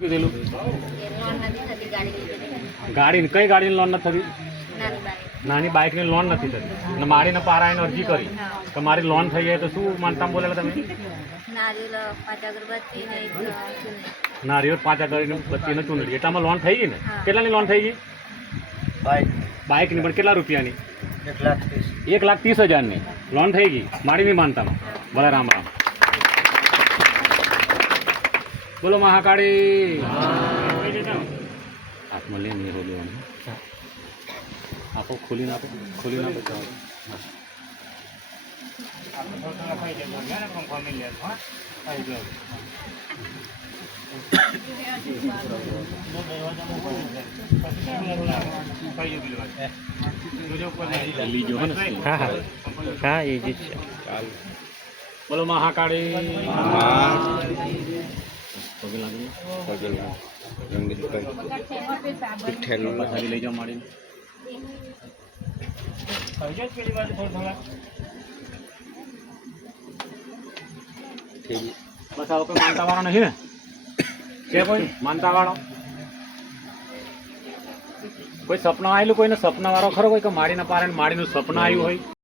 કીધેલું? ગાડી કઈ ગાડીની લોન નથી થતી? નાની બાઈક નાની બાઇકની લોન નથી થતી. અને મારીને પારાયણ અરજી કરી. કે મારી લોન થઈ જાય તો શું માનતા બોલેલા તમે? નારિયેળ પાંચ અગરબત્તી ને ચૂંટણી. એટલામાં લોન થઈ ગઈ ને. કેટલાની લોન થઈ ગઈ? બાઈક બાઇકની પણ કેટલા રૂપિયાની? એક લાખ ત્રીસ. હજારની. લોન થઈ ગઈ. મારી નહીં માનતામાં. ભલે રામ રામ. બોલો મહાકાળી હાથમાં લઈને નહીં હોલું આપો ખોલીને આપો ખોલીને આપો ચાલો. લીજો હે ને? હા હા હા એ જ છે બોલો મહાકાળી કોઈ માનતા વાળો નથી ને? કોઈ? માનતા વાળો કોઈ સપના આવેલું કોઈને? સપના વાળો ખરો કોઈ? કે માડીને પારે માડીનું સપના આવ્યું હોય?